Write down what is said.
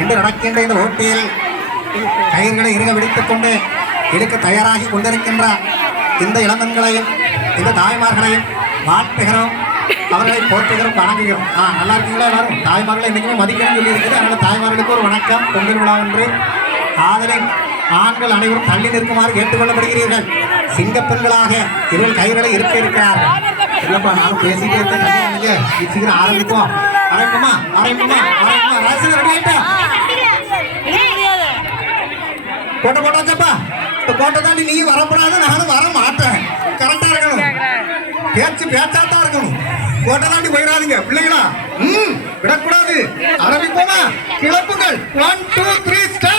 என்று நடக்கின்ற இந்த போட்டியில் கயிர்களை இறுக விடுத்துக் கொண்டு எடுக்க தயாராகி கொண்டிருக்கின்ற இந்த இளமன்களையும் இந்த தாய்மார்களையும் வாழ்த்துகிறோம், அவர்களை போற்றுகிறோம், வணங்குகிறோம். நல்லா இருக்கீங்களா எல்லாரும்? தாய்மார்களை இன்னைக்குமே மதிக்கணும்னு சொல்லி இருக்குது. அதனால தாய்மார்களுக்கு ஒரு வணக்கம். பொங்கல் விழா ஒன்று ஆதலின் ஆண்கள் அனைவரும் தள்ளி நிற்குமாறு கேட்டுக்கொள்ளப்படுகிறீர்கள். சிங்கப்பெண்களாக இவர்கள் கைகளை இருக்க இருக்கிறார்கள். இல்லப்பா நானும் பேசிட்டே இருக்கேன், சீக்கிரம் ஆரம்பிப்போம். ஆரம்பிக்குமா ஆரம்பிக்குமா ஆரம்பிக்குமா ராசிங்க ரெடி ஆயிட்டா? கோட்டை போட்டாச்சப்பா. இந்த கோட்டை தாண்டி நீ வரப்படாது, நானும் வர மாட்டேன். கரெக்டா இருக்கணும், பேச்சு பேச்சாத்தான் இருக்கணும். கோட்டை தாண்டி போயிடாதீங்க பிள்ளைங்களா. விடக்கூடாது. ஆரம்பிப்போமா? கிளப்புங்கள். 1 2 3 ஸ்டார்ட்.